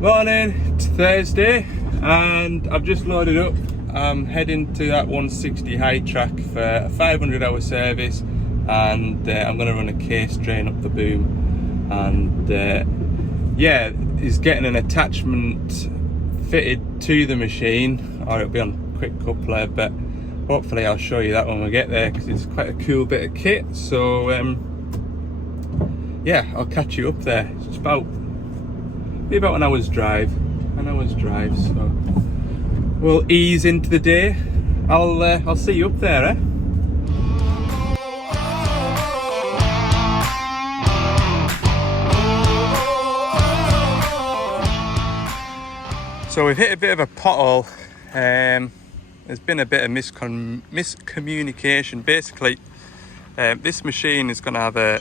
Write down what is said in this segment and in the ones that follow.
Morning, it's Thursday and I've just loaded up. I'm heading to that 160 high track for a 500-hour service, and I'm going to run a case drain up the boom, and yeah, he's getting an attachment fitted to the machine, or it'll be on quick coupler, but hopefully I'll show you that when we get there because it's quite a cool bit of kit. So yeah, I'll catch you up there. It's about an hour's drive, so we'll ease into the day. I'll see you up there, eh? So we've hit a bit of a pothole. There's been a bit of miscommunication. Basically, this machine is going to have a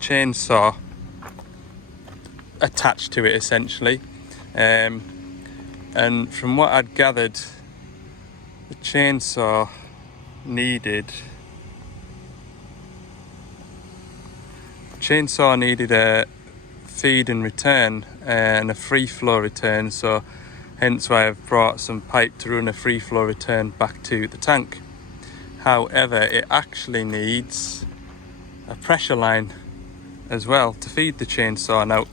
chainsaw attached to it, essentially, and from what I'd gathered, the chainsaw needed a feed and return and a free flow return, so hence why I've brought some pipe to run a free flow return back to the tank. However, it actually needs a pressure line as well to feed the chainsaw. Now,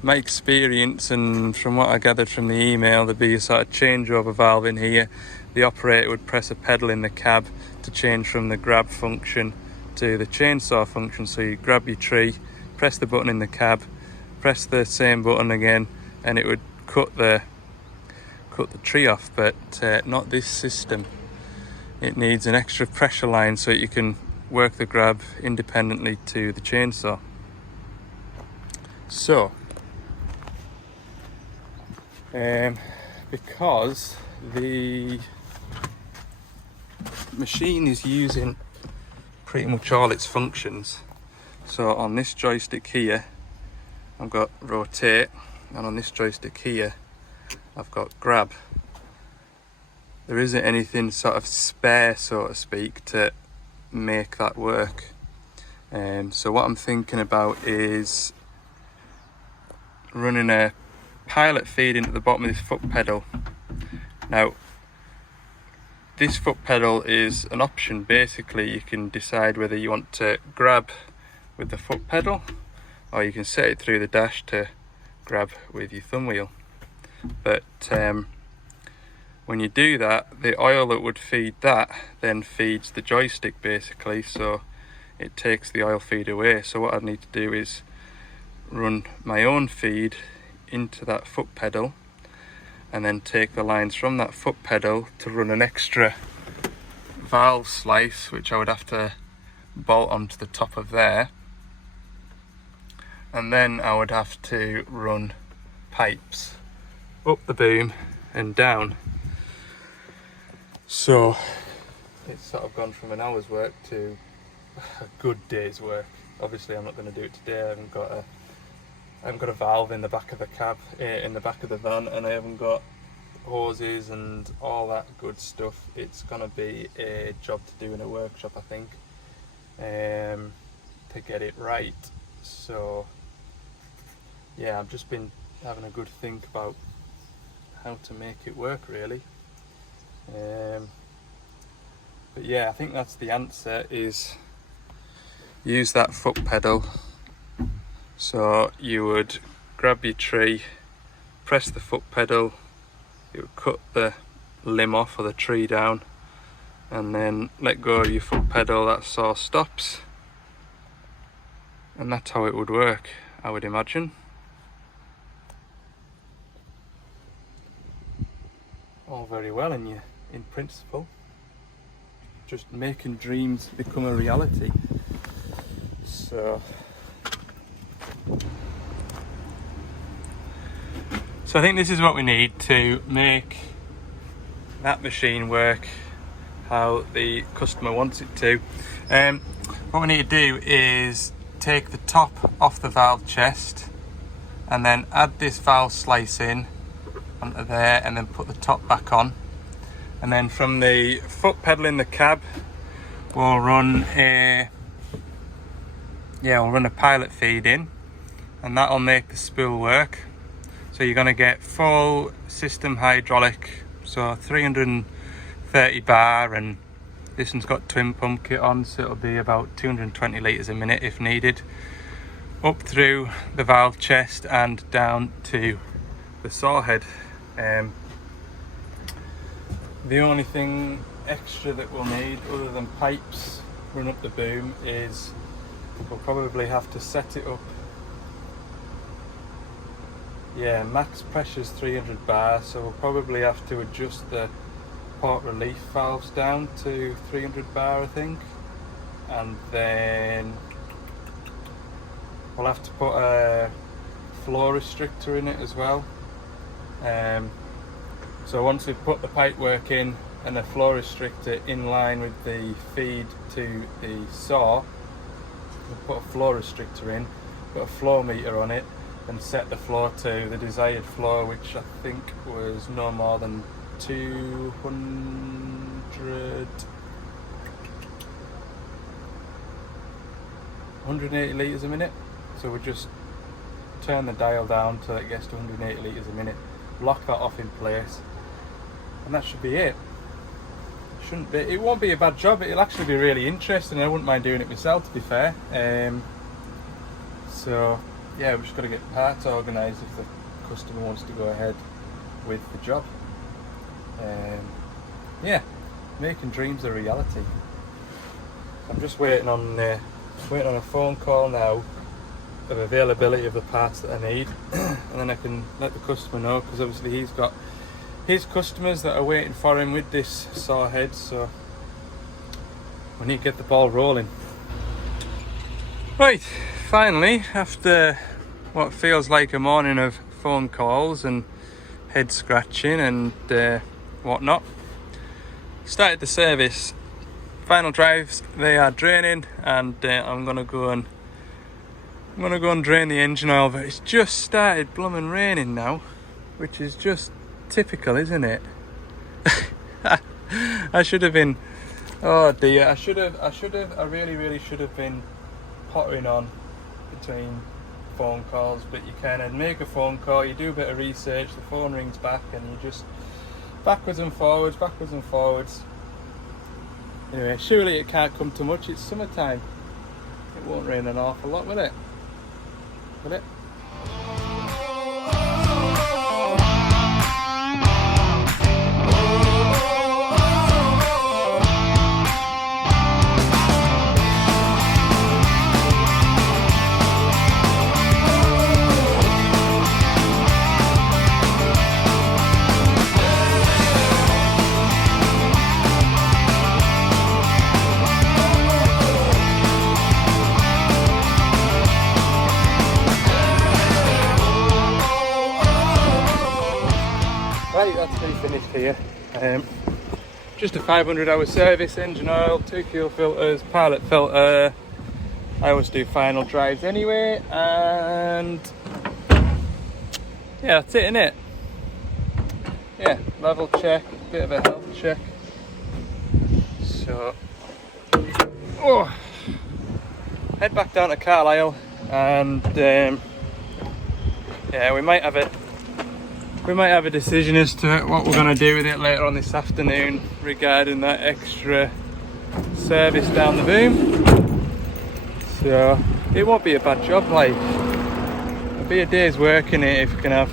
my experience, and from what I gathered from the email, there'd be a sort of changeover valve in here. The operator would press a pedal in the cab to change from the grab function to the chainsaw function. So you grab your tree, press the button in the cab, press the same button again, and it would cut the tree off. But not this system. It needs an extra pressure line so that you can work the grab independently to the chainsaw. So because the machine is using pretty much all its functions, so on this joystick here I've got rotate, and on this joystick here I've got grab. There isn't anything sort of spare, so to speak, to make that work. So what I'm thinking about is running a pilot feed into the bottom of this foot pedal. Now, this foot pedal is an option. Basically, you can decide whether you want to grab with the foot pedal, or you can set it through the dash to grab with your thumb wheel. But when you do that, the oil that would feed that then feeds the joystick, basically, so it takes the oil feed away. So what I need to do is run my own feed into that foot pedal, and then take the lines from that foot pedal to run an extra valve slice, which I would have to bolt onto the top of there, and then I would have to run pipes up the boom and down. So it's sort of gone from an hour's work to a good day's work. Obviously I'm not going to do it today. I haven't got a valve in the back of the cab, in the back of the van, and I haven't got hoses and all that good stuff. It's going to be a job to do in a workshop, I think, to get it right. So yeah, I've just been having a good think about how to make it work, really. But yeah, I think that's the answer, is use that foot pedal. So you would grab your tree, press the foot pedal, it would cut the limb off or the tree down, and then let go of your foot pedal, that saw stops, and that's how it would work, I would imagine. All very well in principle, just making dreams become a reality. So I think this is what we need to make that machine work how the customer wants it to. What we need to do is take the top off the valve chest and then add this valve slice in onto there, and then put the top back on, and then from the foot pedal in the cab we'll run a pilot feed in, and that'll make the spool work. So you're going to get full system hydraulic, so 330 bar, and this one's got twin pump kit on, so it'll be about 220 litres a minute if needed, up through the valve chest and down to the saw head. The only thing extra that we'll need, other than pipes run up the boom, is we'll probably have to set it up. Yeah, max pressure is 300 bar, so we'll probably have to adjust the port relief valves down to 300 bar, I think, and then we'll have to put a flow restrictor in it as well. So once we've put the pipe work in and the flow restrictor in line with the feed to the saw, we'll put a flow restrictor in, put a flow meter on it, and set the flow to the desired flow, which I think was no more than 180 litres a minute. So we just turn the dial down till it gets to 180 litres a minute, lock that off in place, and that should be it. Shouldn't be, it won't be a bad job, it'll actually be really interesting. I wouldn't mind doing it myself, to be fair. So yeah, we've just got to get parts organised if the customer wants to go ahead with the job. Yeah, making dreams a reality. I'm just waiting on a phone call now of availability of the parts that I need, and then I can let the customer know, because obviously he's got his customers that are waiting for him with this saw head, so we need to get the ball rolling. Right, finally, after what feels like a morning of phone calls and head scratching and whatnot, started the service. Final drives, they are draining, and I'm gonna go and drain the engine oil, but it's just started blooming raining now, which is just typical, isn't it? I should have been, oh dear, I really should have been pottering on between phone calls, but you kind of make a phone call, you do a bit of research, the phone rings back, and you just backwards and forwards. Anyway, surely it can't come to much, it's summertime. It won't rain an awful lot, will it? Will it? Right, that's me finished here. Just a 500-hour service, engine oil, 2 fuel filters, pilot filter. I always do final drives anyway, and yeah, that's it, innit? Yeah, level check, bit of a health check. So, head back down to Carlisle, and yeah, we might have a decision as to what we're going to do with it later on this afternoon regarding that extra service down the boom. So it won't be a bad job, like it'll be a day's work in it if we can have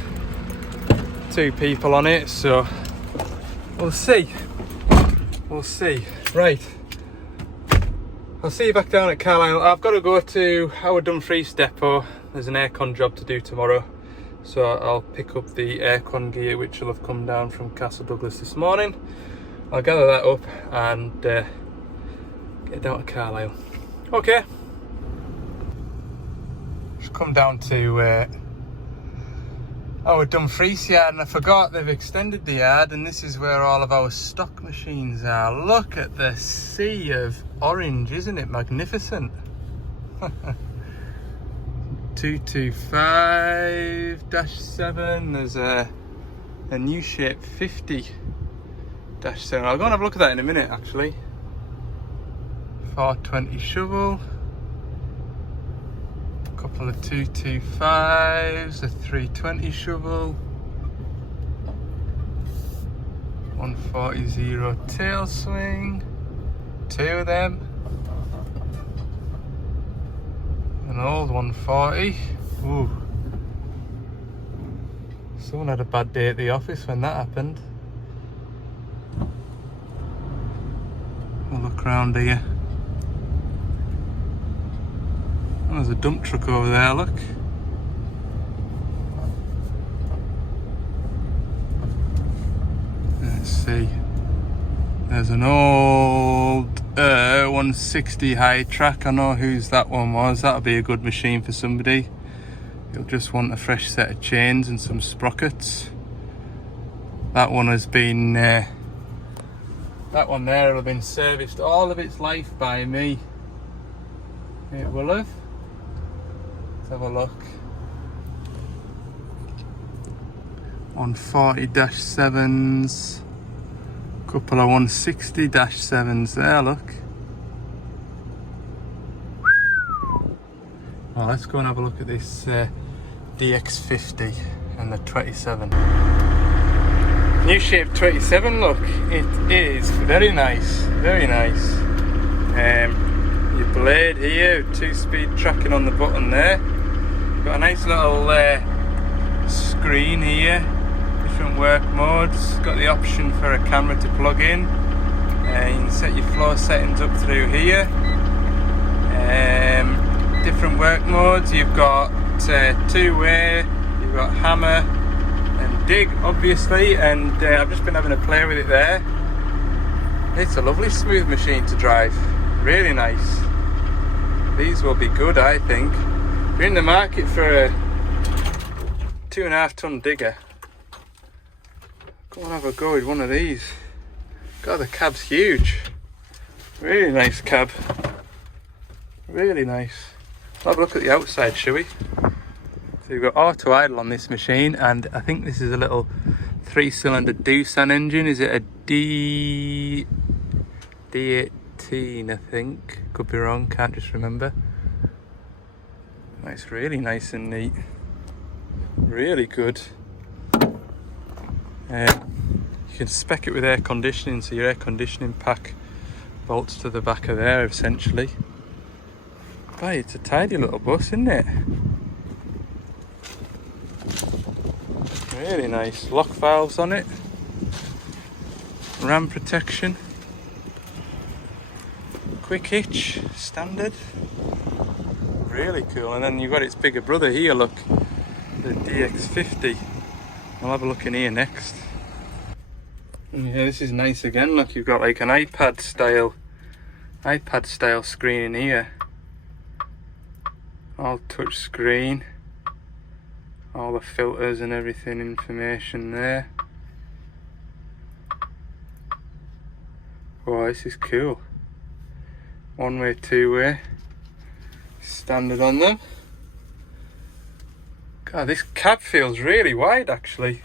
2 people on it, so we'll see. Right, I'll see you back down at Carlisle. I've got to go to our Dumfries depot. There's an aircon job to do tomorrow, so I'll pick up the aircon gear, which will have come down from Castle Douglas this morning. I'll gather that up and get down to Carlisle. Okay. Just come down to our Dumfries yard, and I forgot they've extended the yard, and this is where all of our stock machines are. Look at the sea of orange, isn't it magnificent? 225-7, there's a new shape 50-7. I'll go and have a look at that in a minute actually. 420 shovel, Couple of 225s, a 320 shovel, 140 zero tail swing, 2 of them, an old 140. Ooh. Someone had a bad day at the office when that happened. We'll look around here. Oh, there's a dump truck over there, look. Let's see. There's an old 160 high track. I know whose that one was. That'll be a good machine for somebody. You'll just want a fresh set of chains and some sprockets. That one has been, that one there will have been serviced all of its life by me. It will have. Let's have a look. 140-7s. Couple of 160-7s there, look. Well, let's go and have a look at this DX50 and the 27. New shape 27, look. It is very nice, very nice. Your blade here, 2-speed tracking on the button there. Got a nice little screen here, different work modes. Got the option for a camera to plug in. You can set your floor settings up through here. Different work modes. You've got 2-way, you've got hammer and dig, obviously, and I've just been having a play with it there. It's a lovely smooth machine to drive, really nice. These will be good, I think. If you're in the market for a 2.5 ton digger, go and have a go with one of these. God, the cab's huge. Really nice cab. Really nice. Have a look at the outside, shall we? So you've got auto idle on this machine, and I think this is a little 3-cylinder Doosan engine. Is it a D18, I think? Could be wrong, can't just remember. It's really nice and neat. Really good. You can spec it with air conditioning, so your air conditioning pack bolts to the back of there essentially. But it's a tidy little bus, isn't it? Really nice. Lock valves on it. Ram protection. Quick hitch, standard. Really cool. And then you've got its bigger brother here, look. The DX50. I'll have a look in here next. And yeah, this is nice again. Look, you've got like an iPad style screen in here. All touch screen. All the filters and everything, information there. Oh, this is cool. 1-way, 2-way. Standard on them. God, this cab feels really wide actually.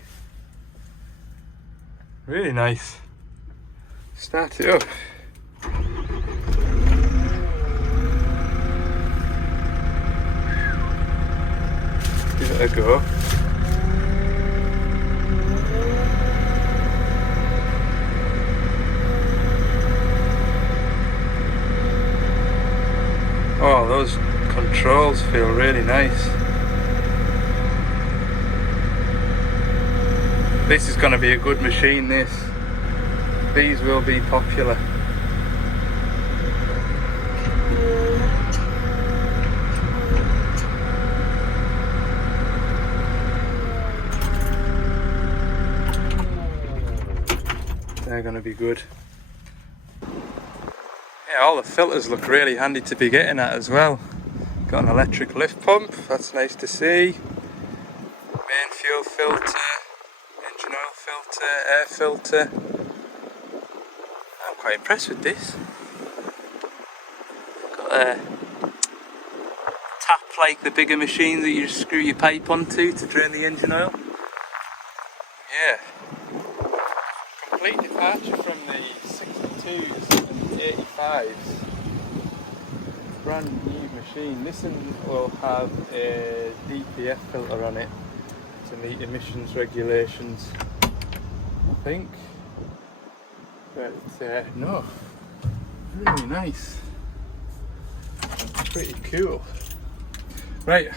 Really nice. Start it up. Give it a go. Oh, those controls feel really nice. This is going to be a good machine, this. These will be popular. They're going to be good. Yeah, all the filters look really handy to be getting at as well. Got an electric lift pump, that's nice to see. Main fuel filter, engine oil filter, air filter. I'm quite impressed with this. Got a tap like the bigger machines that you just screw your pipe onto to drain the engine oil. Yeah. Complete departure from the 62s and 85s. Brand new machine. This one will have a DPF filter on it to meet emissions regulations, I think. But no, really nice. Pretty cool. Right,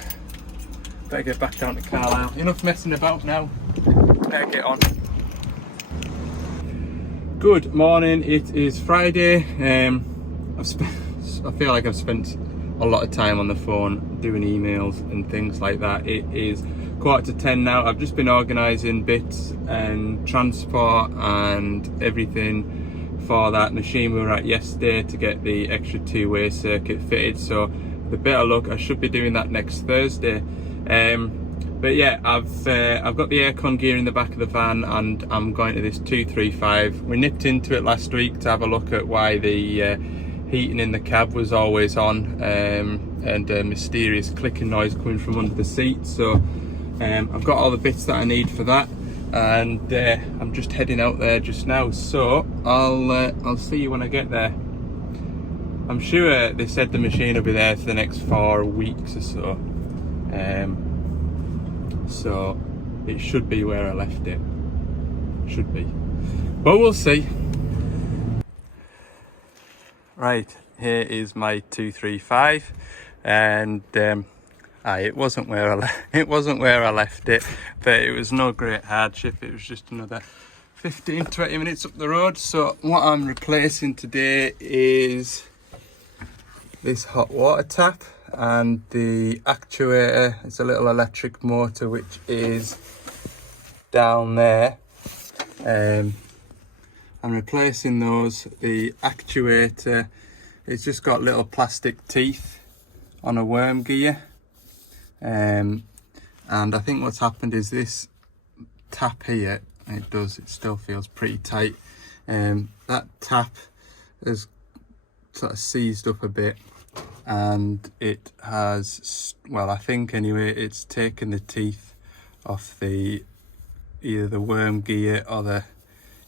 better get back down to Carlisle. Enough messing about now. Better get on. Good morning. It is Friday. I feel like I've spent a lot of time on the phone doing emails and things like that. It is 9:45 now. I've just been organising bits and transport and everything for that machine we were at yesterday to get the extra two-way circuit fitted. So with a bit of luck, I should be doing that next Thursday. But yeah, I've got the aircon gear in the back of the van and I'm going to this 235. We nipped into it last week to have a look at why the heating in the cab was always on, and a mysterious clicking noise coming from under the seat. So I've got all the bits that I need for that, and I'm just heading out there just now. So I'll see you when I get there. I'm sure they said the machine will be there for the next 4 weeks or so. So it should be where I left it. Should be. But we'll see. Right, here is my 235, and it wasn't where I left it, but it was no great hardship. It was just another 15-20 minutes up the road. So what I'm replacing today is this hot water tap and the actuator. It's a little electric motor which is down there. I'm replacing those. The actuator, it's just got little plastic teeth on a worm gear, and I think what's happened is this tap here, it still feels pretty tight. That tap has sort of seized up a bit, and it has, well, I think anyway, it's taken the teeth off either the worm gear or the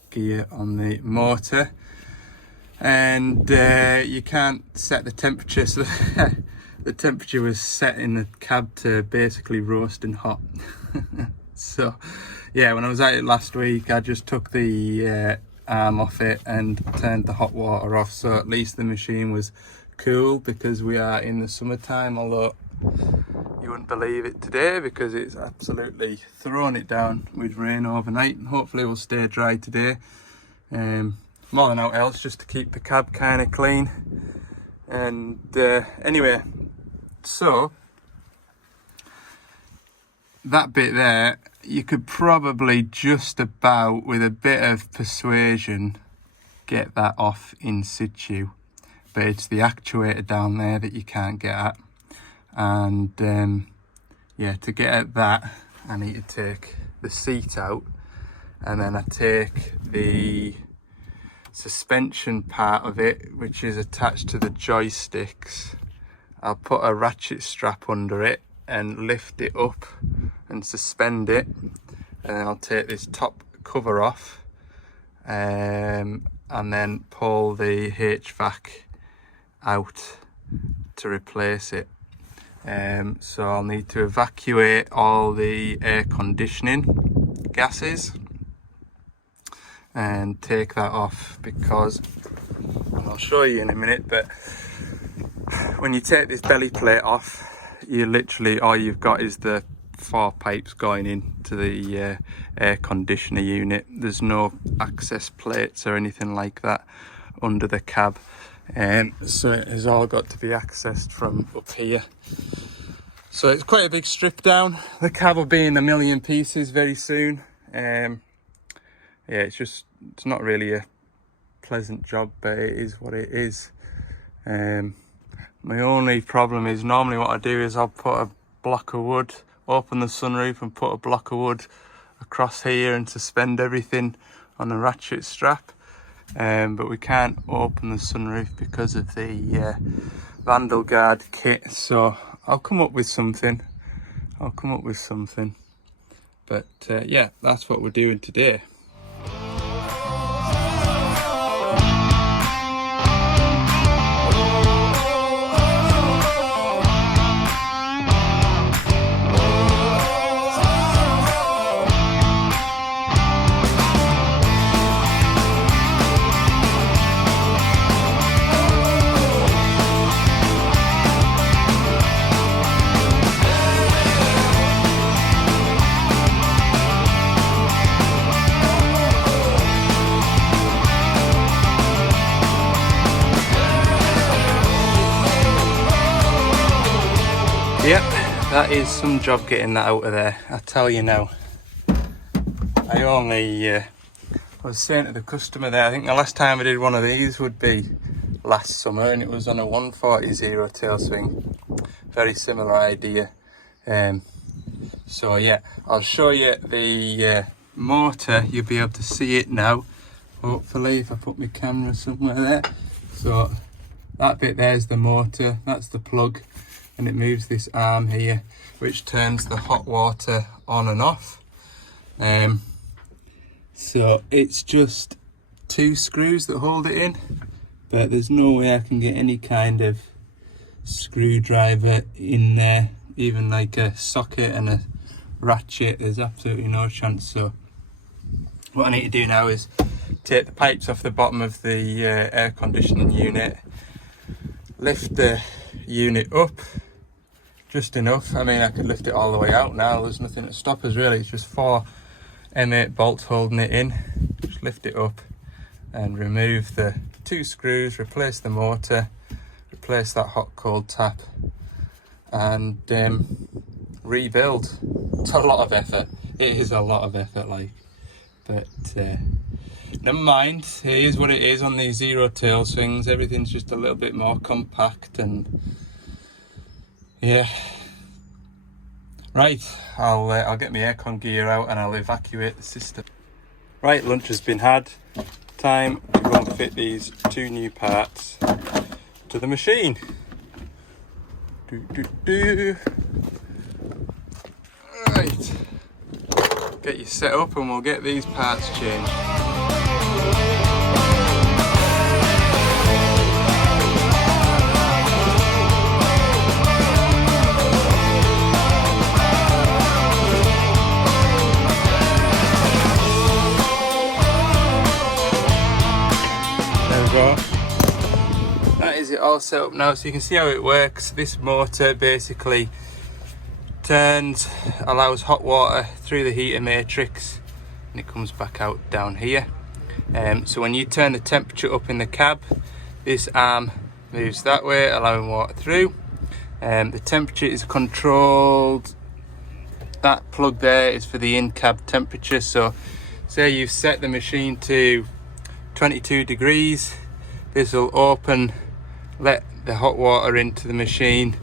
gear on the motor, and you can't set the temperature, so the temperature was set in the cab to basically roasting hot. So yeah, when I was at it last week, I just took the arm off it and turned the hot water off, so at least the machine was cool, because we are in the summertime, although you wouldn't believe it today because it's absolutely thrown it down with rain overnight, and hopefully we'll stay dry today. More than out else, just to keep the cab kind of clean. And anyway, so that bit there, you could probably just about, with a bit of persuasion, get that off in situ, but it's the actuator down there that you can't get at. And yeah, to get at that, I need to take the seat out, and then I take the suspension part of it, which is attached to the joysticks. I'll put a ratchet strap under it and lift it up and suspend it, and then I'll take this top cover off, and then pull the HVAC out to replace it. So I'll need to evacuate all the air conditioning gases and take that off, because, and I'll show you in a minute, but when you take this belly plate off, you literally, all you've got is the 4 pipes going into the air conditioner unit. There's no access plates or anything like that under the cab. So it has all got to be accessed from up here. So it's quite a big strip down. The cab will be in a million pieces very soon. Yeah, it's not really a pleasant job, but it is what it is. My only problem is, normally what I do is I'll put a block of wood, open the sunroof and put a block of wood across here and suspend everything on a ratchet strap. But we can't open the sunroof because of the Vandal Guard kit, so I'll come up with something. But yeah, that's what we're doing today. that is some job getting that out of there, I tell you now. I was saying to the customer there, I think the last time I did one of these would be last summer, and it was on a 140 zero tail swing. Very similar idea. So yeah, I'll show you the motor. You'll be able to see it now, hopefully, if I put my camera somewhere there. So that bit there's the motor, that's the plug, and it moves this arm here, which turns the hot water on and off. So it's just 2 screws that hold it in, but there's no way I can get any kind of screwdriver in there, even like a socket and a ratchet. There's absolutely no chance. So what I need to do now is take the pipes off the bottom of the air conditioning unit, lift the unit up just enough. I mean, I could lift it all the way out now, there's nothing to stop us really. It's just 4 M8 bolts holding it in. Just lift it up and remove the 2 screws, replace the motor, replace that hot cold tap, and rebuild. It's a lot of effort. It is a lot of effort, like, but never mind. It is what it is on these zero tail swings. Everything's just a little bit more compact, and yeah. Right, I'll get my aircon gear out and I'll evacuate the system. Right, lunch has been had. Time to go and fit these 2 new parts to the machine. Right, get you set up and we'll get these parts changed. That is it all set up now, so you can see how it works. This motor basically allows hot water through the heater matrix, and it comes back out down here. So when you turn the temperature up in the cab, this arm moves that way, allowing water through. The temperature is controlled. That plug there is for the in-cab temperature. So say you've set the machine to 22 degrees, this will open, let the hot water into the machine,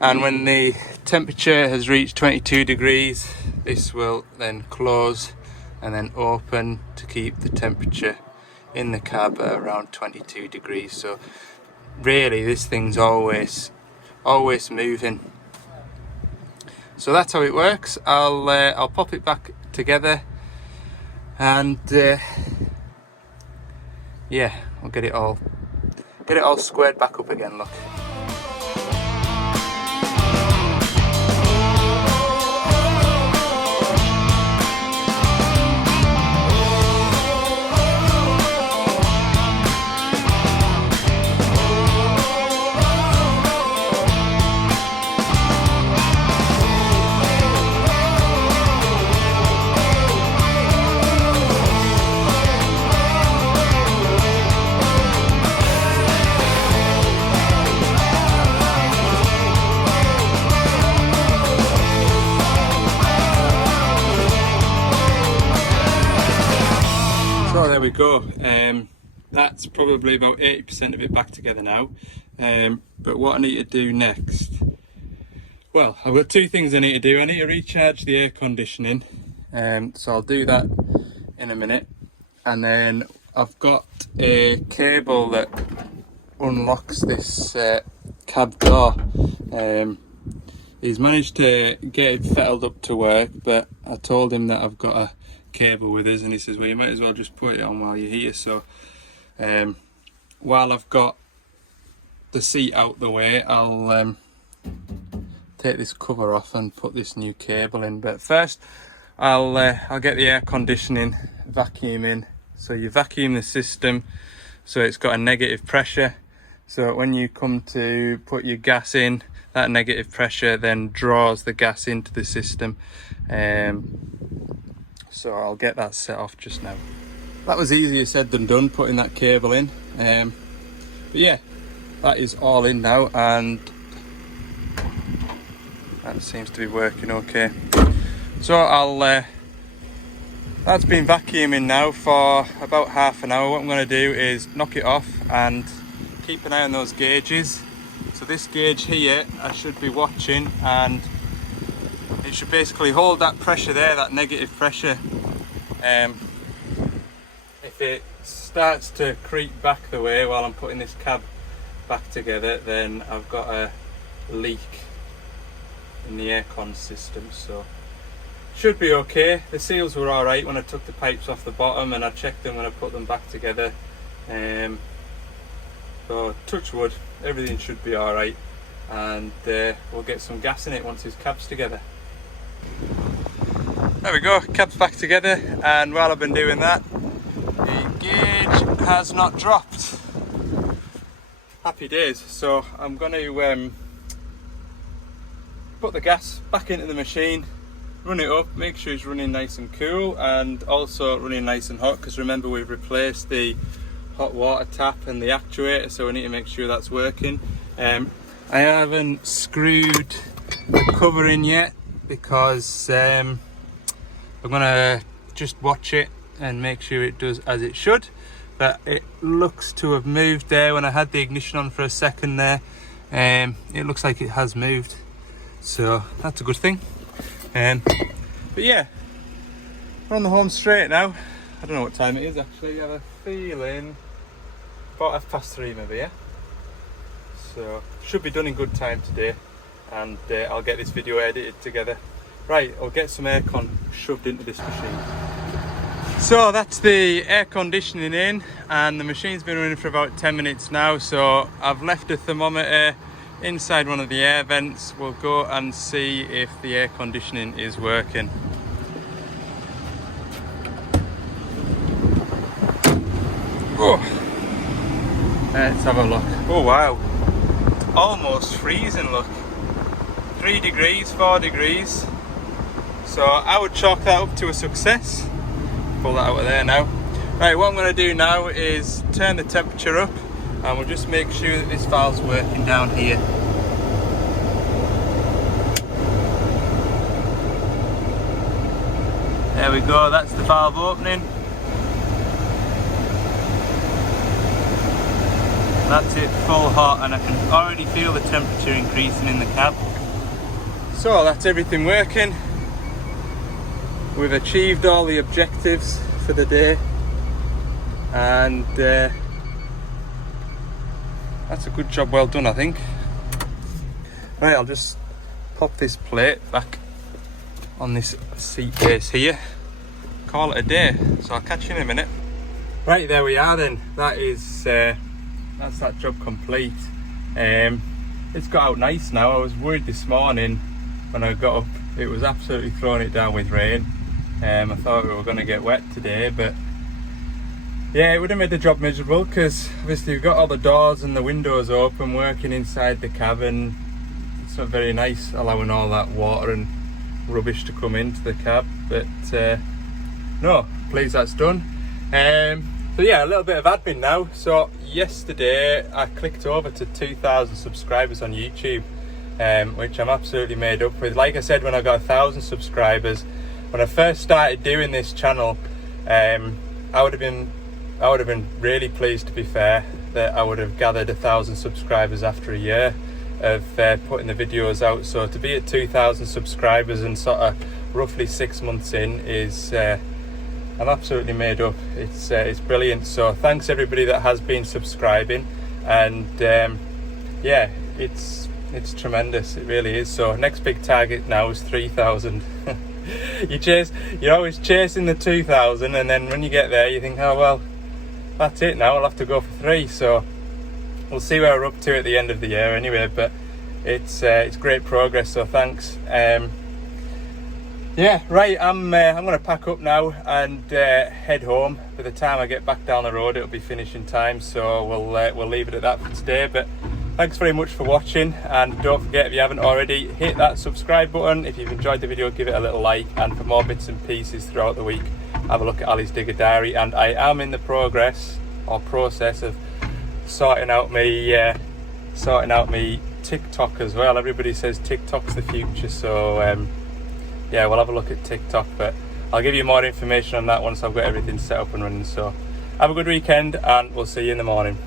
and when the temperature has reached 22 degrees, this will then close and then open to keep the temperature in the cab at around 22 degrees. So really this thing's always moving. So that's how it works. I'll pop it back together, and yeah, we'll get it all squared back up again. Look. So there we go. That's probably about 80% of it back together now. But what I need to do next, well, I've got 2 things I need to do. I need to recharge the air conditioning, so I'll do that in a minute. And then I've got a cable that unlocks this cab door. He's managed to get it fettled up to work, but I told him that I've got a cable with us, and he says, well, you might as well just put it on while you're here. So while I've got the seat out the way, I'll take this cover off and put this new cable in. But first I'll get the air conditioning vacuum in. So you vacuum the system so it's got a negative pressure, so when you come to put your gas in, that negative pressure then draws the gas into the system. So I'll get that set off just now. That was easier said than done, putting that cable in. But yeah, that is all in now, and seems to be working okay. So I'll that's been vacuuming now for about half an hour. What I'm going to do is knock it off and keep an eye on those gauges. So this gauge here I should be watching, and it should basically hold that pressure there, that negative pressure. If it starts to creep back the way while I'm putting this cab back together, then I've got a leak in the aircon system. So should be okay. The seals were alright when I took the pipes off the bottom, and I checked them when I put them back together. So touch wood, everything should be alright, and we'll get some gas in it once this cab's together. There we go, cab's back together, and while I've been doing that, the gauge has not dropped. Happy days. So I'm going to put the gas back into the machine, run it up, make sure it's running nice and cool, and also running nice and hot, because remember we've replaced the hot water tap and the actuator, so we need to make sure that's working. I haven't screwed the cover in yet, because I'm gonna just watch it and make sure it does as it should. But it looks to have moved there. When I had the ignition on for a second there, it looks like it has moved, so that's a good thing. But yeah, we're on the home straight now. I don't know what time it is actually. I have a feeling about 3:30 maybe, yeah? So should be done in good time today, and I'll get this video edited together. Right, I'll get some aircon shoved into this machine. So that's the air conditioning in, and the machine's been running for about 10 minutes now. So I've left a thermometer inside one of the air vents. We'll go and see if the air conditioning is working. Oh, let's have a look. Oh wow, it's almost freezing, look. 3 degrees, 4 degrees. So I would chalk that up to a success. Pull that out of there now. Right, what I'm going to do now is turn the temperature up, and we'll just make sure that this valve's working down here. There we go, that's the valve opening. That's it, full hot, and I can already feel the temperature increasing in the cab. So that's everything working. We've achieved all the objectives for the day, and that's a good job, well done I think. Right, I'll just pop this plate back on this seat base here, call it a day, so I'll catch you in a minute. Right, there we are then. That is that's that job complete. It's got out nice now. I was worried this morning when I got up, it was absolutely throwing it down with rain. I thought we were going to get wet today, but yeah, it would have made the job miserable, because obviously we've got all the doors and the windows open, working inside the cabin. It's not very nice allowing all that water and rubbish to come into the cab, but no, pleased that's done. So yeah, a little bit of admin now. So yesterday I clicked over to 2,000 subscribers on YouTube, which I'm absolutely made up with. Like I said, when I got 1,000 subscribers, when I first started doing this channel, I would have been really pleased, to be fair, that I would have gathered 1,000 subscribers after a year of putting the videos out. So to be at 2,000 subscribers and sort of roughly 6 months in is I'm absolutely made up. It's brilliant. So thanks everybody that has been subscribing, and yeah, it's tremendous, it really is. So next big target now is 3,000. You're always chasing the 2,000, and then when you get there you think, oh well, that's it now, I'll have to go for 3. So we'll see where we're up to at the end of the year anyway, but it's great progress, so thanks. Yeah, right, I'm going to pack up now and head home. By the time I get back down the road, it'll be finishing time, so we'll leave it at that for today. But thanks very much for watching, and don't forget, if you haven't already, hit that subscribe button. If you've enjoyed the video, give it a little like, and for more bits and pieces throughout the week, have a look at Ali's Digger Diary. And I am in the process of sorting out me TikTok as well. Everybody says TikTok's the future, so yeah, we'll have a look at TikTok, but I'll give you more information on that once I've got everything set up and running. So have a good weekend, and we'll see you in the morning.